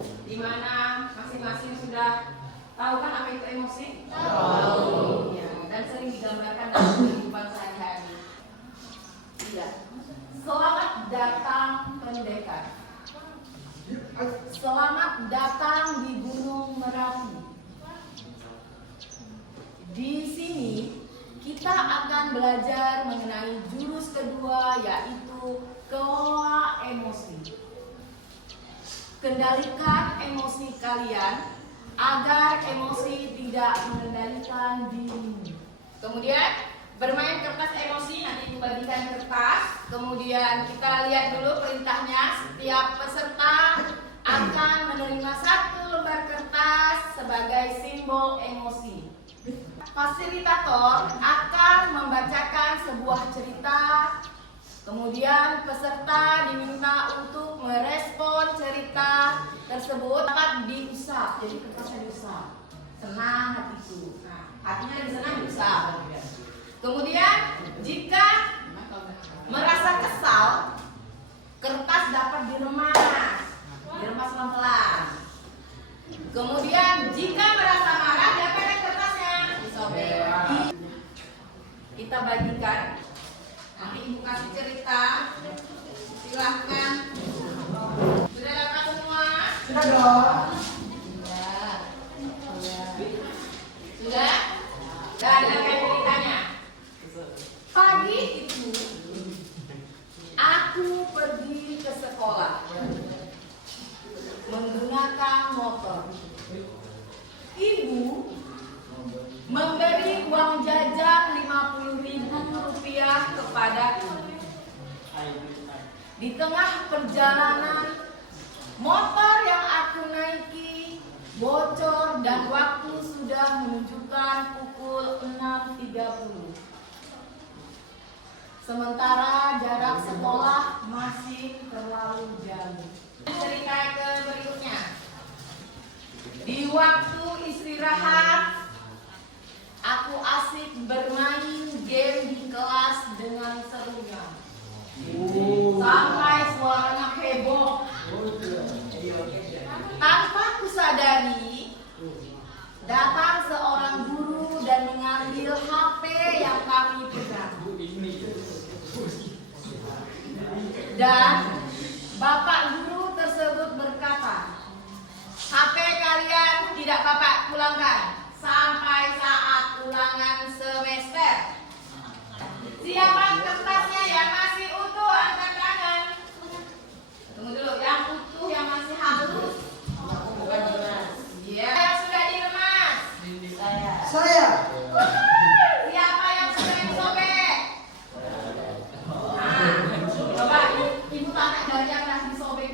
Di mana masing-masing sudah tahu kan apa itu emosi? Tahu. Ya, dan sering digambarkan dalam kehidupan sehari-hari. Iya. Selamat datang pendekar. Selamat datang di Gunung Merapi. Di sini kita akan belajar mengenai jurus kedua, yaitu kelola emosi. Kendalikan emosi kalian agar emosi tidak mengendalikan dirimu. Kemudian bermain kertas emosi, nanti membagikan kertas. Kemudian kita lihat dulu perintahnya. Setiap peserta akan menerima 1 lembar kertas sebagai simbol emosi. Fasilitator akan membacakan sebuah cerita. Kemudian peserta diminta untuk merespon cerita tersebut. Dapat diusap, jadi kertasnya diusap. Senang hatiku. Nah, hatinya disenang diusap. Kemudian jika merasa kesal, kertas dapat diremas pelan-pelan. Kemudian jika merasa marah, diapakan kertasnya? Disobek. Kita bagikan. Nanti ibu kasih cerita. Silahkan. Sudah dapat semua? Sudah dong. Sudah? Dan dengarkan ceritanya. Pagi itu aku pergi ke sekolah menggunakan motor. Ibu memberi uang jajan Rp50.000 kepadaku. Di tengah perjalanan, motor yang aku naiki bocor dan waktu sudah menunjukkan pukul 6.30. Sementara jarak sekolah masih terlalu jauh. Cerita ke berikutnya. Di waktu istirahat, aku asik bermain game di kelas dengan serunya. Sampai suaranya heboh. Tanpa kusadari, datang seorang guru dan mengambil HP yang kami pegang. Dan bapak guru tersebut berkata, HP kalian tidak bapak pulangkan sampai saat ulangan semester. Siapa kertasnya yang masih utuh angkat tangan. Tunggu dulu, yang utuh yang masih halus. Iya, yang sudah diremas. Saya. Siapa yang sudah disobek? Nah, coba ibu tanya dari yang sudah disobek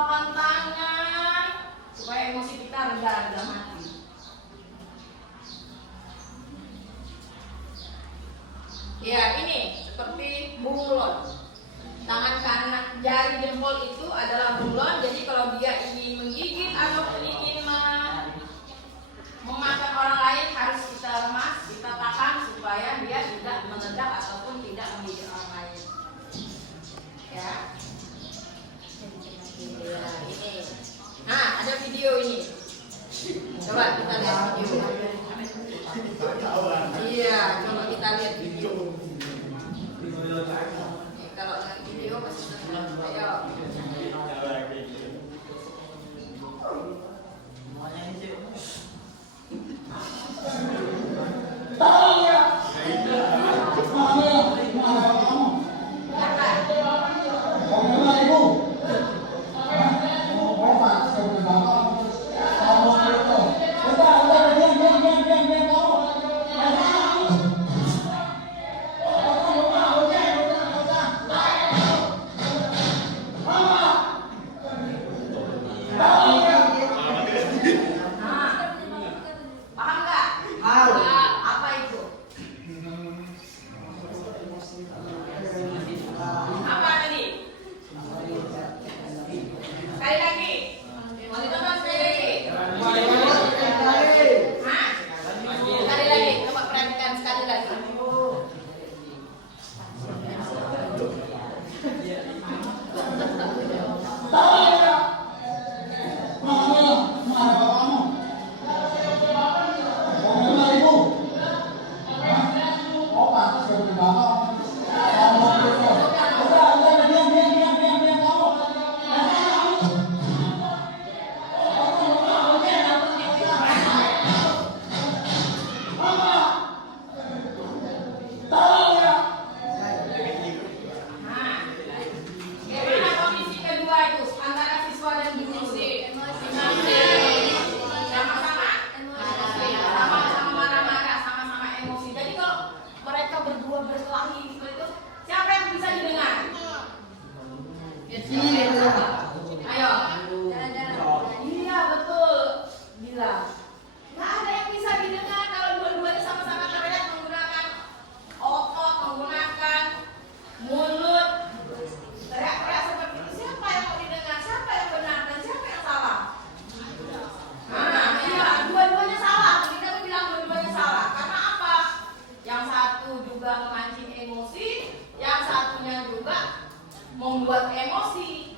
Ulapkan tangan supaya emosi kita reda mati. Ya, ini seperti bunglon. Tangan kanan, jari jempol itu adalah bunglon. Jadi kalau dia ingin menggigit atau ingin memakan orang lain, harus kita remas, kita tahan supaya dia tidak meledak ataupun tidak menggigit orang lain. Ya. Ya, ini. Nah, ada video ini. Coba kita lihat video. Iya, coba kita lihat video. Oke, kalau lihat video pasti senang. Ayo. Membuat emosi,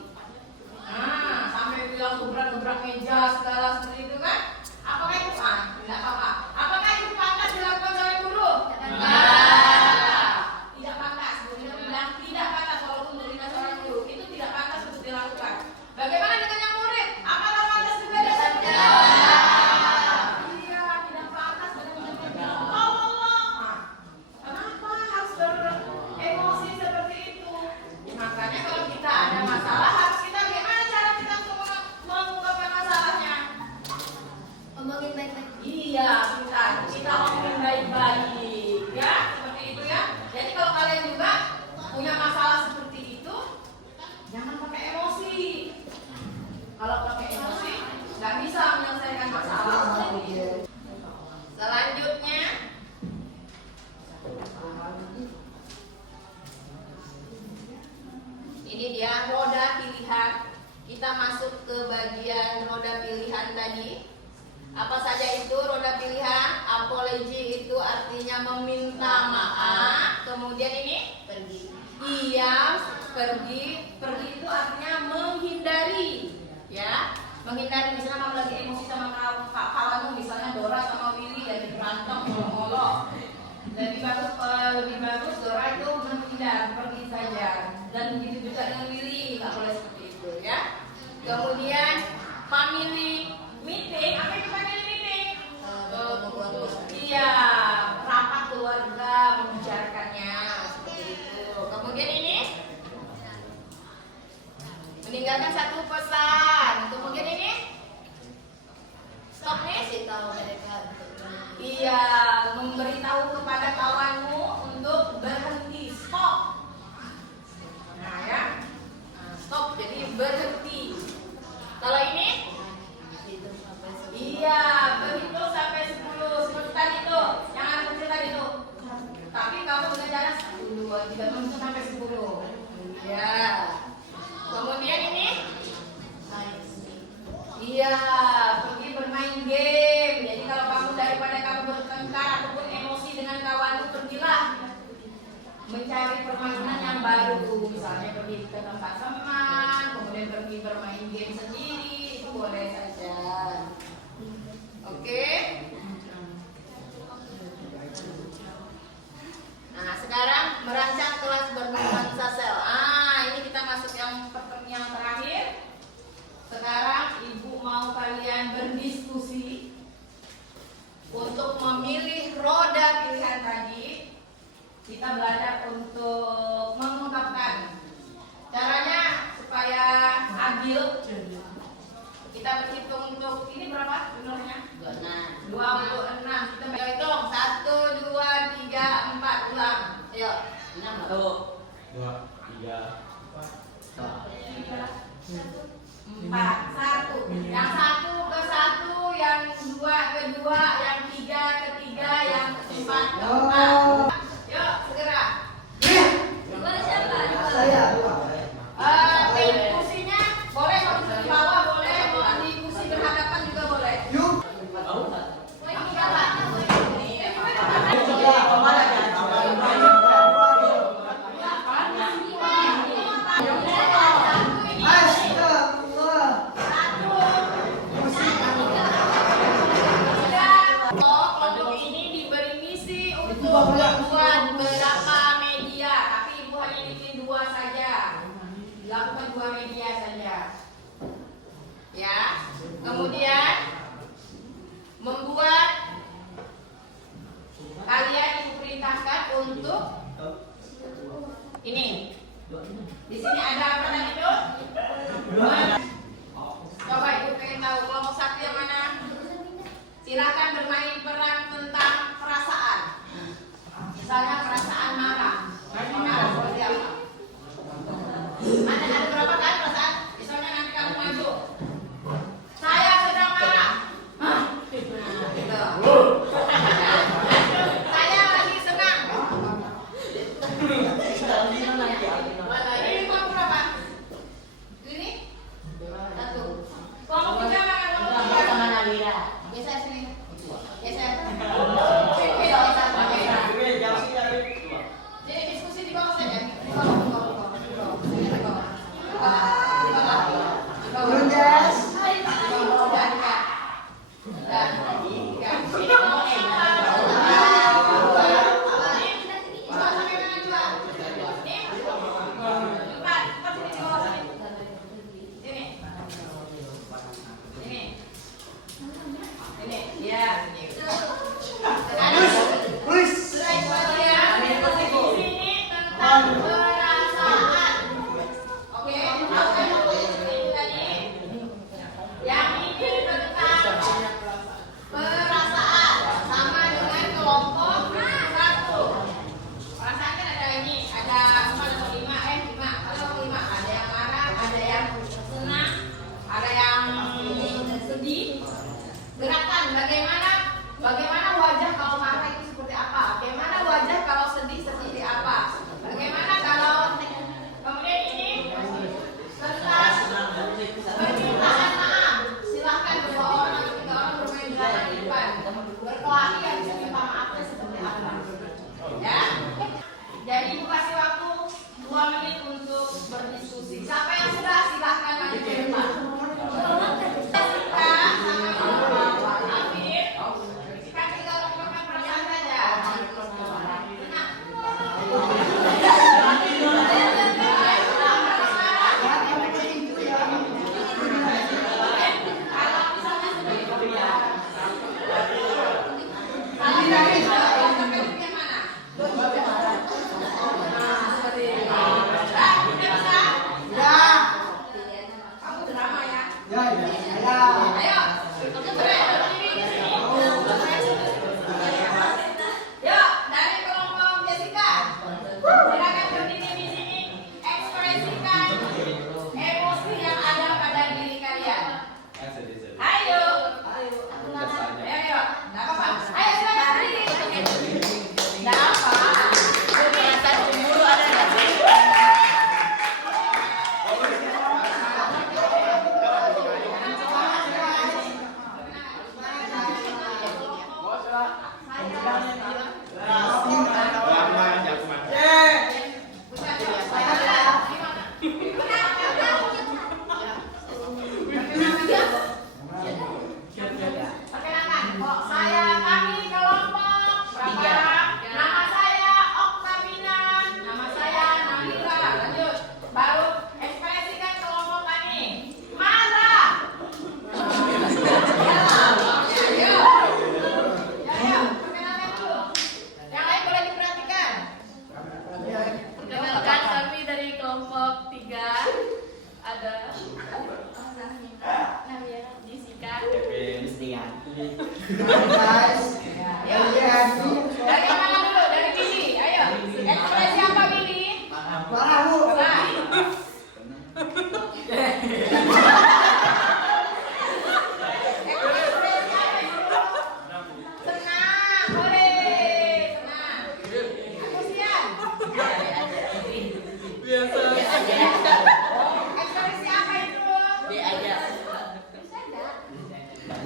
sampai bilang gebrak-gebrak meja segala seperti itu kan? Apakah itu tidak apa-apa? Apakah itu pantas dilakukan oleh guru? Tidak pantas. Guru bilang tidak pantas walaupun berdinas seorang guru itu tidak pantas untuk dilakukan. Bagaimana dengan yang murid? Apakah pantas juga dilakukan? Iya, tidak pantas dengan murid. Allah, kenapa harus beremosi seperti itu? Makanya kalau kita ada masalah harus kita bagaimana cara kita untuk mengungkapkan masalahnya? Ngomongin baik-baik. Iya, kita ngomongin baik-baik, ya seperti itu ya. Jadi kalau kalian juga punya masalah seperti itu, jangan pakai emosi. Kalau pakai emosi nggak bisa menyelesaikan masalah. Selanjutnya. Ini dia roda pilihan. Kita masuk ke bagian roda pilihan tadi. Apa saja itu roda pilihan? Apology itu artinya meminta maaf. Kemudian ini pergi. Iya, pergi. Pergi itu artinya menghindari. Ya, menghindari. Misalnya kamu lagi emosi sama kamu, misalnya Dora sama Willy lagi berantem olok-olok. Lebih bagus Dora itu menghindar, pergi saja. Dan begitu juga dengan Willy, nggak boleh seperti itu ya. Kemudian family meeting, apa itu family meeting? Iya, rapat keluarga membicarakannya seperti itu. Kemudian ini meninggalkan satu pesan. Kemudian ini stop nih, sih tahu mereka. Iya, memberitahu kepada kawanmu untuk berhenti, stop. Nah ya, stop jadi berhenti. Iya, pergi bermain game. Jadi kalau kamu daripada kamu bertengkar ataupun emosi dengan kawan, pergilah mencari permainan yang baru. Misalnya pergi ke tempat teman, kemudian pergi bermain game sendiri, itu boleh saja. Oke? Nah, sekarang merancang kelas bernuansa sel. Ini kita masuk yang terakhir. Sekarang ibu mau kalian berdiskusi untuk memilih roda pilihan tadi. Kita belajar untuk mengungkapkan. Caranya supaya adil. Kita berhitung untuk ini berapa jumlahnya? 26. Kita hitung 1, 2, 3, 4 ulang. Ayo. 6. 1, 2, 3, 4, 1. Yang 1 ke 1, yang 2 ke 2, yang 3 ke 3, yang 4 ke 4. Yuk, segera. Saya. Tim kursinya boleh mau di bawah, boleh mau di kursi berhadapan juga boleh. Yuk. Kamu jalan. Kelompok ini diberi misi untuk membuat beberapa media, tapi ibu hanya bikin 2 saja. Lakukan 2 media saja. Ya. Kemudian membuat kalian ibu perintahkan untuk ini. Di sini ada apa tadi itu? Coba ibu pengen tahu kelompok 1 yang mana? Silakan bermain peran tentang perasaan. Misalnya perasaan marah. Marah seperti apa? Ada berapa kan perasaan? Misalnya nanti kamu maju. Saya sedang marah. Gitu. Saya lagi senang. Ini kelompok berapa? Ini? 1. Kelompok 3 mana? Kelompok 3. Geser sini. Geser. Jadi diskusi di bawah saja. Di bawah. Turun, Jess. Bagaimana wajah kalau marah itu seperti apa? Bagaimana wajah kalau sedih seperti apa? Bagaimana kalau kemudian ini tentang permintaan maaf. Silahkan 2 orang atau 3 orang bermain belakang di depan. Berkelahi yang bisa minta maafnya seperti apa? Ya. Jadi ibu kasih waktu 2 menit untuk berdiskusi. Siapa yang sudah silahkan maju ke depan. Yuk. Dari mana dulu? Dari Billy. Ayo. Ekspresi apa Billy? Marah. Senang, boleh. Senang. Antusias. Ekspresi apa itu?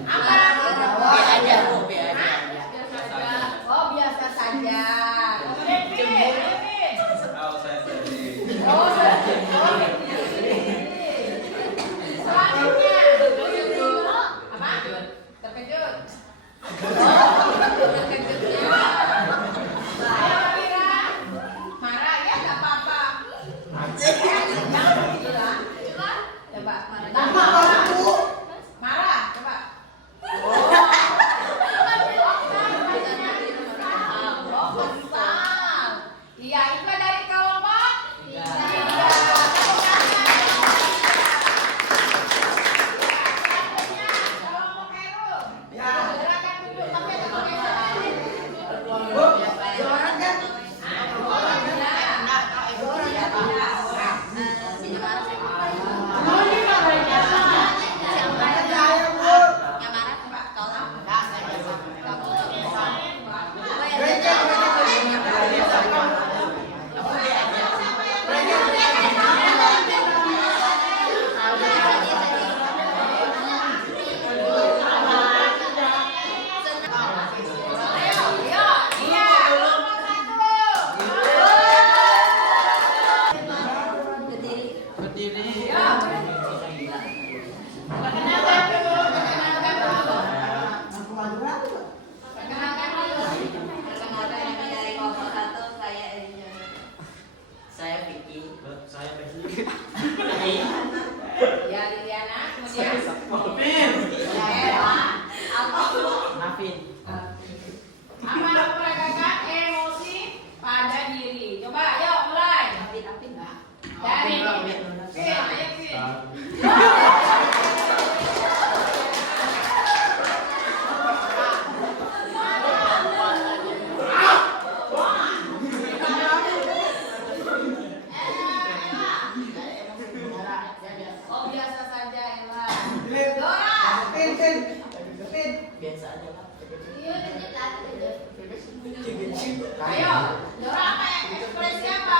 Apa? Oh, biasa saja. Oh, selanjutnya. Apa? Terkejut. Terkejutnya. Ayo, Mira. Marah ya, nggak apa-apa. Jangan begitu lah. Coba, marah, coba. Oh, kesal. Iya, itu dari kelompok. Iya. Selanjutnya, kelompok Heru. Gerakan duduk, tapi ada pakai ya Liliana, kemudian apa mempraktekkan emosi pada diri. Coba, ayo mulai. Dari Vin, ayo Vin. Oh, biasa saja, Ella. Dora. Ayo, Dora, apa ekspresi apa?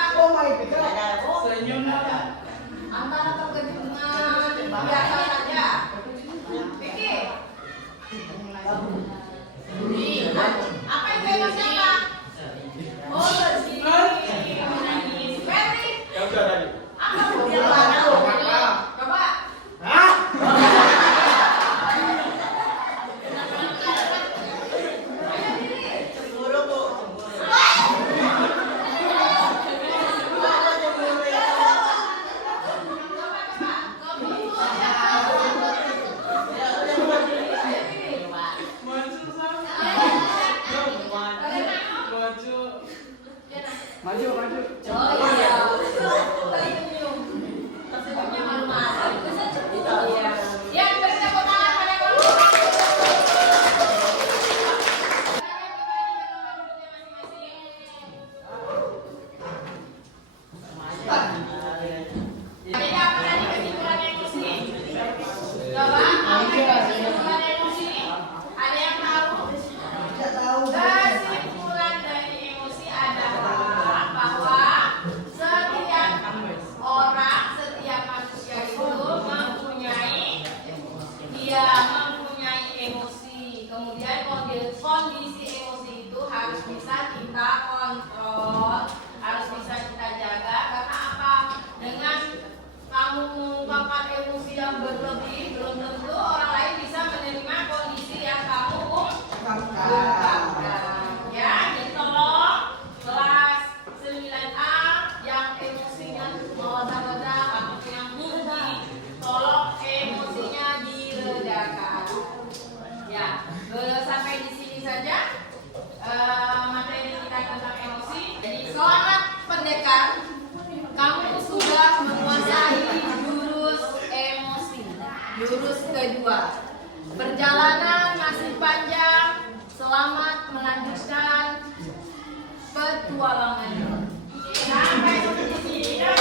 Antara terkejut dengan biasa saja. Vicky. Apa itu emosi apa? Oh, sedih. Menangis. Ferry. Apa itu? Coba. Maju. Oh iya. Sebabnya malu-malu. Iya. Yang beri tepuk tangan pada kelompok. Jadi apa tadi kesimpulan emosi? Coba, apa kesimpulan emosi? Ada yang tahu? Kesimpulan dari emosi adalah bahwa setiap orang, setiap manusia itu mempunyai emosi. Kemudian kondisi emosi itu harus bisa kita kontrol, harus bisa kita jaga. Karena apa? Dengan kamu mengungkapkan emosi yang berlebih, belum tentu orang lain bisa menerima kondisi yang kamu ungkapkan. Ya, jadi tolong kelas 9A yang emosinya meledak-ledak atau yang tinggi, tolong emosinya diredakan. Ya, sampai di sini saja materi kita tentang emosi. Jadi selamat pendekar, kamu sudah menguasai jurus emosi, jurus kedua. Perjalanan masih panjang. Selamat melanjutkan petualangan. Sampai di sini.